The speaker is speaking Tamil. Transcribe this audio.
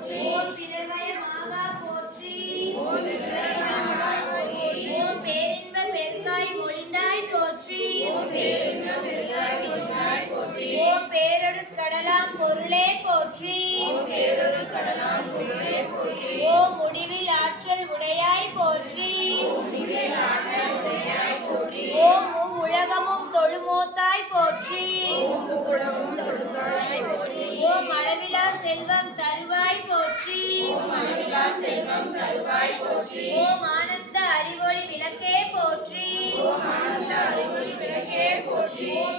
ஓம் பிறர்மயமாகா போற்றி. ஓம் பேரின்ப பெருக்காய் மொழிந்தாய் போற்றி. ஓம் பேரொருட்கடலாம் பொருளே போற்றி. ஓம் முடிவில் ஆற்றல் உடையாய் போற்றி. ஓம் உலகமும் தொழுமோத்தாய் போற்றி. ஓம் அளவிலா செல்வம் தருவாய் போற்றி. ஓம் ஆனந்த அறிவொளி விளக்கே போற்றி. ஓம்